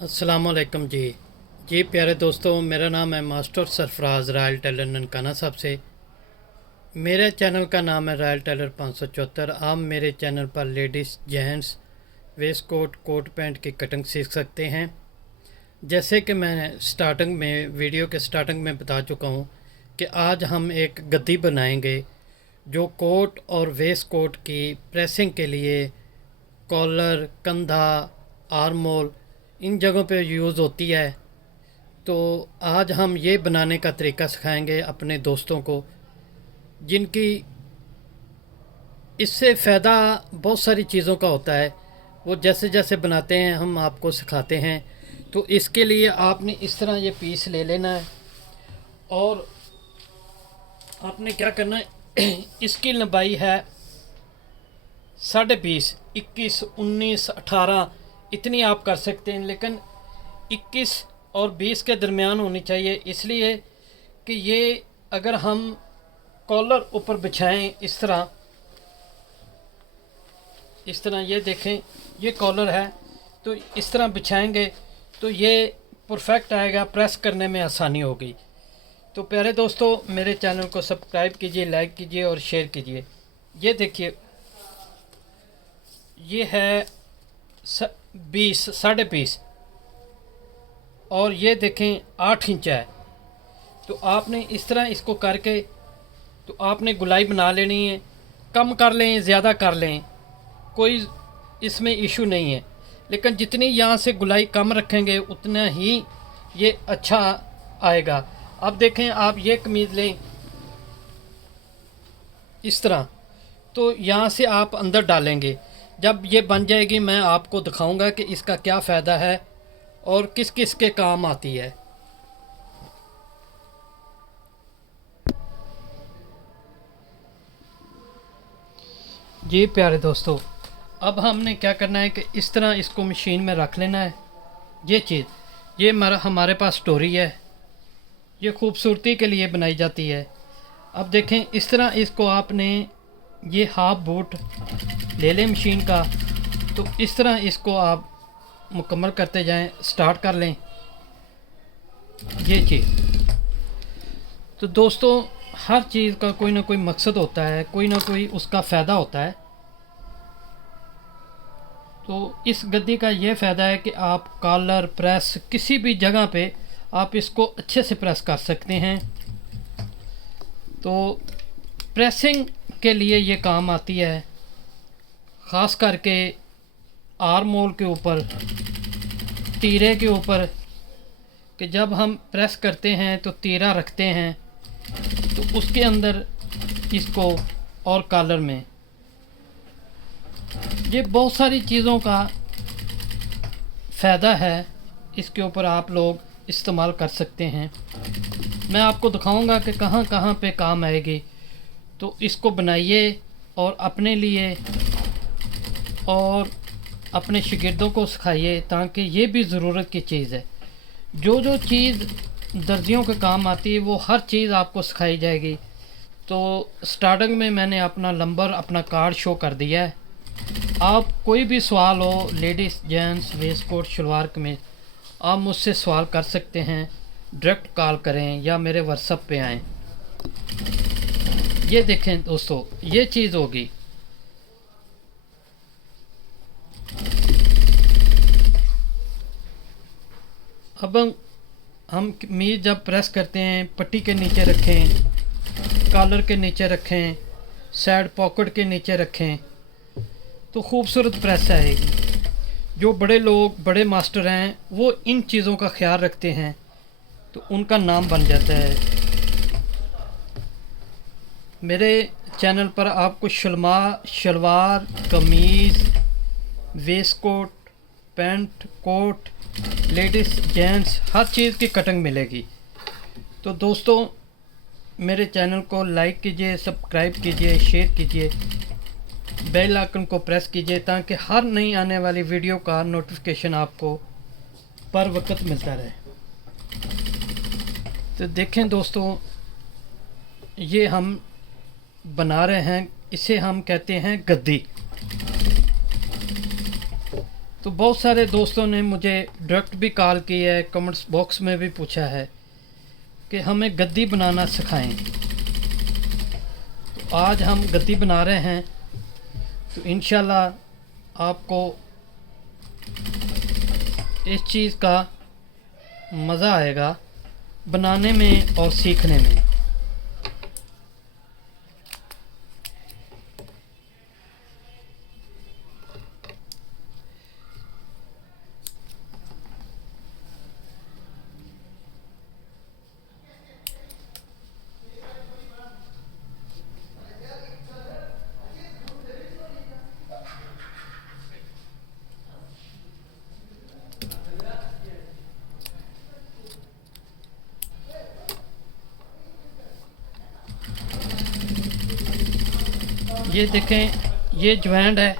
अस्सलामुअलैकुम जी प्यारे दोस्तों, मेरा नाम है master Sarfaraz Royal Tailor Nankana Sahib से। मेरे चैनल का नाम है रॉयल टेलर 574। आप मेरे चैनल पर ladies gents waist coat coat pant की कटिंग सीख सकते हैं। जैसे कि मैं स्टार्टिंग में वीडियो के स्टार्टिंग में बता चुका हूँ कि आज हम एक गद्दी बनाएंगे जो कोट और वेस्ट कोट की प्रेसिंग के लिए कॉलर, कंधा, आर्मोल इन जगहों पे यूज़ होती है। तो आज हम ये बनाने का तरीका सिखाएंगे अपने दोस्तों को, जिनकी इससे फ़ायदा बहुत सारी चीज़ों का होता है। वो जैसे जैसे बनाते हैं हम आपको सिखाते हैं। तो इसके लिए आपने इस तरह ये पीस ले लेना है और आपने क्या करना है इसकी लंबाई है 20.5, 21, 19, 18 इतनी आप कर सकते हैं, लेकिन 21 और 20 के दरमियान होनी चाहिए। इसलिए कि ये अगर हम कॉलर ऊपर बिछाएं इस तरह ये देखें, ये कॉलर है तो इस तरह बिछाएंगे तो ये परफेक्ट आएगा, प्रेस करने में आसानी होगी। तो प्यारे दोस्तों, मेरे चैनल को सब्सक्राइब कीजिए, लाइक कीजिए और शेयर कीजिए। ये देखिए, ये है 20, 20.5 और ये देखें 8 इंच है। तो आपने इस तरह इसको करके तो आपने गुलाई बना लेनी है। कम कर लें, ज़्यादा कर लें, कोई इसमें इशू नहीं है, लेकिन जितनी यहाँ से गुलाई कम रखेंगे उतना ही ये अच्छा आएगा। अब देखें, आप ये कमीज़ लें इस तरह, तो यहाँ से आप अंदर डालेंगे। जब ये बन जाएगी मैं आपको दिखाऊंगा कि इसका क्या फ़ायदा है और किस किस के काम आती है। जी प्यारे दोस्तों, अब हमने क्या करना है कि इस तरह इसको मशीन में रख लेना है। ये चीज़ ये हमारे पास स्टोरी है, ये खूबसूरती के लिए बनाई जाती है। अब देखें, इस तरह इसको आपने ये हाफ बूट ले लें मशीन का, तो इस तरह इसको आप मुकम्मल करते जाएं, स्टार्ट कर लें ये चीज़। तो दोस्तों, हर चीज़ का कोई ना कोई मकसद होता है, कोई ना कोई उसका फ़ायदा होता है। तो इस गद्दी का ये फ़ायदा है कि आप कॉलर, प्रेस किसी भी जगह पे आप इसको अच्छे से प्रेस कर सकते हैं। तो प्रेसिंग के लिए ये काम आती है, ख़ास करके आर्म होल के ऊपर, तीरे के ऊपर, कि जब हम प्रेस करते हैं तो तीरा रखते हैं तो उसके अंदर इसको, और कॉलर में ये बहुत सारी चीज़ों का फ़ायदा है। इसके ऊपर आप लोग इस्तेमाल कर सकते हैं। मैं आपको दिखाऊंगा कि कहाँ कहाँ पे काम आएगी। तो इसको बनाइए और अपने लिए और अपने शागिर्दों को सिखाइए, ताकि ये भी ज़रूरत की चीज़ है। जो जो चीज़ दर्जियों के काम आती है वो हर चीज़ आपको सिखाई जाएगी। तो स्टार्टिंग में मैंने अपना नंबर, अपना कार्ड शो कर दिया है। आप कोई भी सवाल हो, ladies gents waist coat shalwar kameez, आप मुझसे सवाल कर सकते हैं। डायरेक्ट कॉल करें या मेरे व्हाट्सएप पे आएँ। ये देखें दोस्तों, ये चीज़ होगी। अब हम कमीज जब प्रेस करते हैं, पट्टी के नीचे रखें, कॉलर के नीचे रखें, साइड पॉकेट के नीचे रखें, तो खूबसूरत प्रेस आएगी। जो बड़े लोग, बड़े मास्टर हैं, वो इन चीज़ों का ख्याल रखते हैं तो उनका नाम बन जाता है। मेरे चैनल पर आपको शलवार, कमीज़, waist coat, pant, coat, ladies gents हर चीज़ की कटिंग मिलेगी। तो दोस्तों, मेरे चैनल को लाइक कीजिए, सब्सक्राइब कीजिए, शेयर कीजिए, बेल आइकन को प्रेस कीजिए, ताकि हर नई आने वाली वीडियो का नोटिफिकेशन आपको पर वक्त मिलता रहे। तो देखें दोस्तों, ये हम बना रहे हैं, इसे हम कहते हैं गद्दी। तो बहुत सारे दोस्तों ने मुझे डायरेक्ट भी कॉल की है, कमेंट्स बॉक्स में भी पूछा है कि हमें गद्दी बनाना सिखाएं। तो आज हम गद्दी बना रहे हैं। तो इंशाल्लाह आपको इस चीज़ का मज़ा आएगा बनाने में और सीखने में। ये देखें, ये ज्वाइंट है,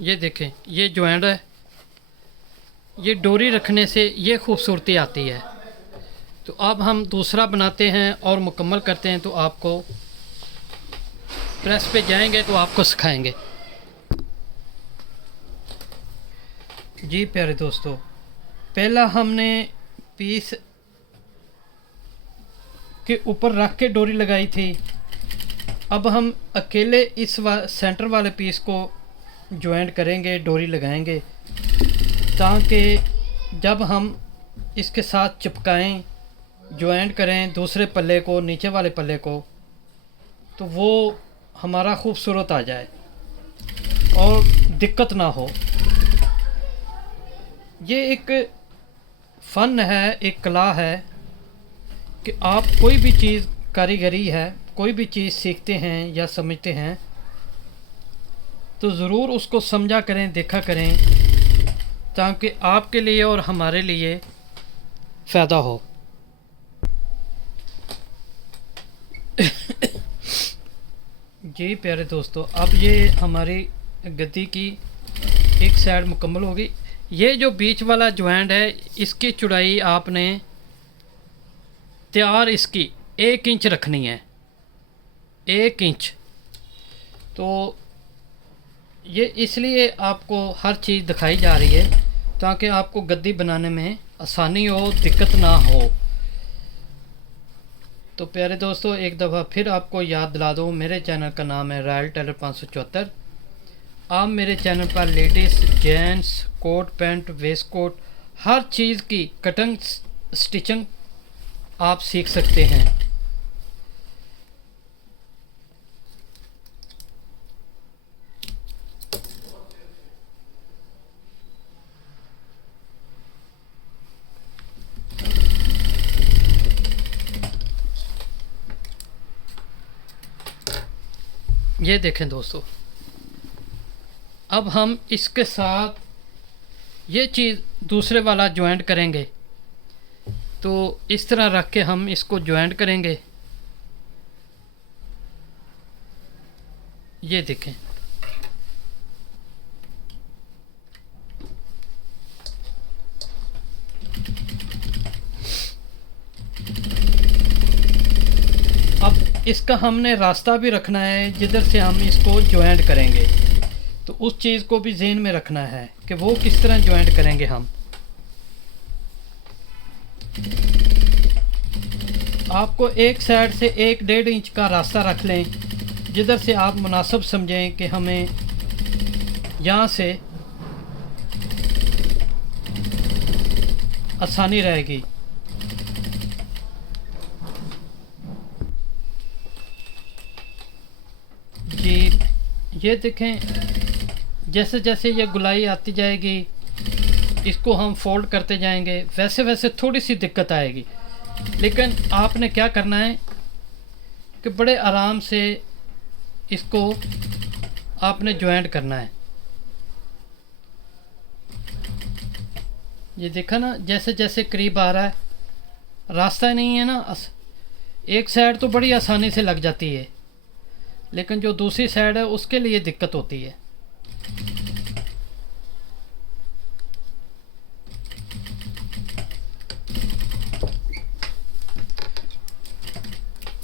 ये देखें ये ज्वाइंट है। ये डोरी रखने से ये खूबसूरती आती है। तो अब हम दूसरा बनाते हैं और मुकम्मल करते हैं। तो आपको प्रेस पे जाएंगे तो आपको सिखाएंगे। जी प्यारे दोस्तों, पहला हमने पीस के ऊपर रख के डोरी लगाई थी। अब हम अकेले इस सेंटर वाले पीस को ज्वाइंट करेंगे, डोरी लगाएंगे, ताकि जब हम इसके साथ चिपकाएं, ज्वाइंट करें दूसरे पल्ले को, नीचे वाले पल्ले को, तो वो हमारा खूबसूरत आ जाए और दिक्कत ना हो। ये एक फ़न है, एक कला है कि आप कोई भी चीज़, कारीगरी है, कोई भी चीज़ सीखते हैं या समझते हैं तो ज़रूर उसको समझा करें, देखा करें, ताकि आपके लिए और हमारे लिए फ़ायदा हो। जी प्यारे दोस्तों, अब ये हमारी गद्दी की एक साइड मुकम्मल होगी। ये जो बीच वाला ज्वाइंट है, इसकी चौड़ाई आपने तैयार इसकी 1 इंच रखनी है, 1 इंच। तो ये इसलिए आपको हर चीज़ दिखाई जा रही है ताकि आपको गद्दी बनाने में आसानी हो, दिक्कत ना हो। तो प्यारे दोस्तों, एक दफ़ा फिर आपको याद दिला दूँ, मेरे चैनल का नाम है रॉयल टेलर 574। आप मेरे चैनल पर ladies, gents, coat pant, waist coat, हर चीज़ की कटिंग, स्टिचिंग आप सीख सकते हैं। ये देखें दोस्तों, अब हम इसके साथ ये चीज़ दूसरे वाला ज्वाइंट करेंगे। तो इस तरह रख के हम इसको ज्वाइंट करेंगे। ये देखें, अब इसका हमने रास्ता भी रखना है जिधर से हम इसको ज्वाइंट करेंगे। तो उस चीज़ को भी ज़हन में रखना है कि वो किस तरह ज्वाइंट करेंगे हम। आपको एक साइड से 1-1.5 इंच का रास्ता रख लें, जिधर से आप मुनासिब समझें कि हमें यहाँ से आसानी रहेगी। जी ये देखें, जैसे जैसे ये गुलाई आती जाएगी, इसको हम फोल्ड करते जाएंगे, वैसे वैसे थोड़ी सी दिक्कत आएगी। लेकिन आपने क्या करना है कि बड़े आराम से इसको आपने ज्वाइंट करना है। ये देखा ना, जैसे जैसे करीब आ रहा है, रास्ता नहीं है ना, एक साइड तो बड़ी आसानी से लग जाती है, लेकिन जो दूसरी साइड है उसके लिए दिक्कत होती है।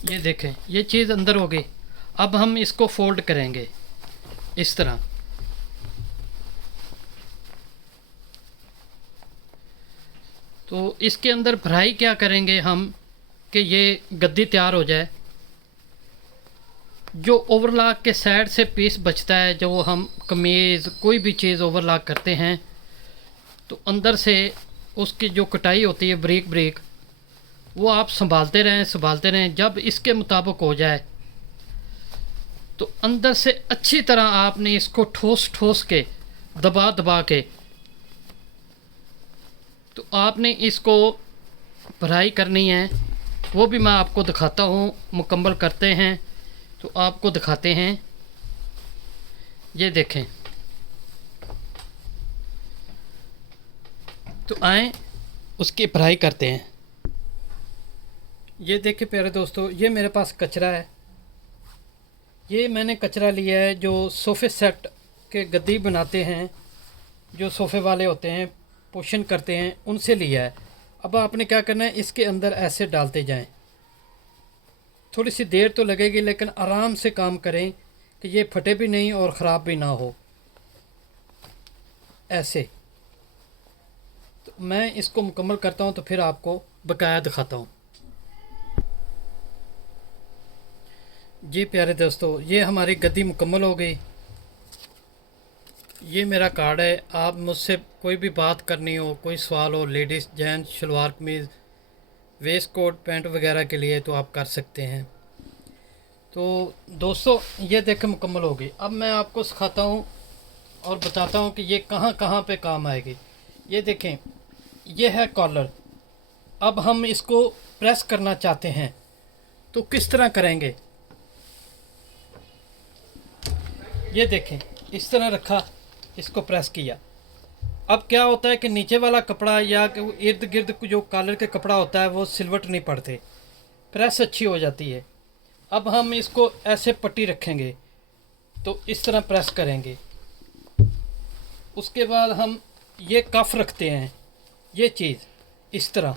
ये देखें, ये चीज़ अंदर हो गई। अब हम इसको फोल्ड करेंगे इस तरह। तो इसके अंदर फ्राई क्या करेंगे हम कि ये गद्दी तैयार हो जाए। जो ओवरलॉक के साइड से पीस बचता है, जो हम कमीज़ कोई भी चीज़ ओवरलॉक करते हैं, तो अंदर से उसकी जो कटाई होती है ब्रीक ब्रीक, वो आप संभालते रहें। जब इसके मुताबिक हो जाए तो अंदर से अच्छी तरह आपने इसको ठोस ठोस के दबा दबा के, तो आपने इसको फ्राई करनी है। वो भी मैं आपको दिखाता हूँ, मुकम्मल करते हैं तो आपको दिखाते हैं। ये देखें, तो आए उसकी फ्राई करते हैं। ये देखिए प्यारे दोस्तों, ये मेरे पास कचरा है। ये मैंने कचरा लिया है जो सोफ़े सेट के गद्दी बनाते हैं, जो सोफ़े वाले होते हैं, पोषण करते हैं, उनसे लिया है। अब आपने क्या करना है, इसके अंदर ऐसे डालते जाएं। थोड़ी सी देर तो लगेगी, लेकिन आराम से काम करें कि ये फटे भी नहीं और ख़राब भी ना हो। ऐसे तो मैं इसको मुकम्मल करता हूँ तो फिर आपको बकाया दिखाता हूँ। जी प्यारे दोस्तों, ये हमारी गद्दी मुकम्मल हो गई। ये मेरा कार्ड है। आप मुझसे कोई भी बात करनी हो, कोई सवाल हो, लेडीज़ जेंट्स शलवार कमीज़ वेस्ट कोट पैंट वगैरह के लिए, तो आप कर सकते हैं। तो दोस्तों ये देखें मुकम्मल हो गई। अब मैं आपको सिखाता हूँ और बताता हूँ कि ये कहाँ कहाँ पे काम आएगी। ये देखें, ये है कॉलर। अब हम इसको प्रेस करना चाहते हैं तो किस तरह करेंगे। ये देखें, इस तरह रखा, इसको प्रेस किया। अब क्या होता है कि नीचे वाला कपड़ा या इर्द गिर्द जो कॉलर के कपड़ा होता है वो सिलवट नहीं पड़ते, प्रेस अच्छी हो जाती है। अब हम इसको ऐसे पट्टी रखेंगे तो इस तरह प्रेस करेंगे। उसके बाद हम ये कफ रखते हैं, ये चीज़ इस तरह,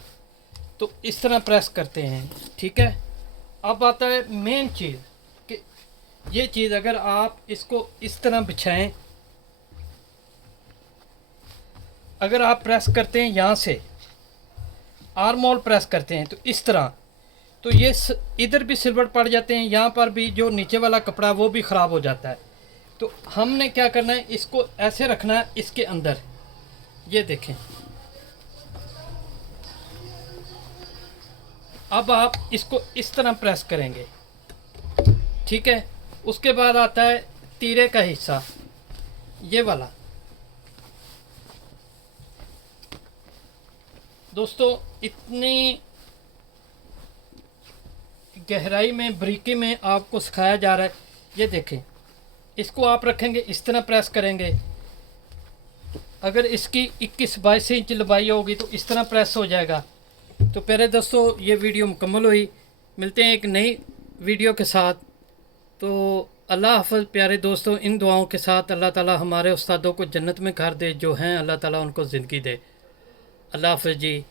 तो इस तरह प्रेस करते हैं। ठीक है। अब आता है मेन चीज़ कि ये चीज़ अगर आप इसको इस तरह बिछाएं, अगर आप प्रेस करते हैं यहाँ से, आर्म होल प्रेस करते हैं तो इस तरह, तो ये इधर भी सिलवट पड़ जाते हैं, यहाँ पर भी जो नीचे वाला कपड़ा वो भी ख़राब हो जाता है। तो हमने क्या करना है, इसको ऐसे रखना है इसके अंदर। ये देखें, अब आप इसको इस तरह प्रेस करेंगे। ठीक है। उसके बाद आता है तीरे का हिस्सा, ये वाला। दोस्तों इतनी गहराई में, बारीकी में आपको सिखाया जा रहा है। ये देखें, इसको आप रखेंगे, इस तरह प्रेस करेंगे। अगर इसकी 21-22 इंच लंबाई होगी तो इस तरह प्रेस हो जाएगा। तो प्यारे दोस्तों ये वीडियो मुकम्मल हुई। मिलते हैं एक नई वीडियो के साथ। तो अल्लाह हाफ़िज़ प्यारे दोस्तों। इन दुआओं के साथ अल्लाह ताला हमारे उस्तादों को जन्नत में घर दे, जो हैं अल्लाह ताला उनको ज़िंदगी दे। अल्लाह हाफ़िज़ जी।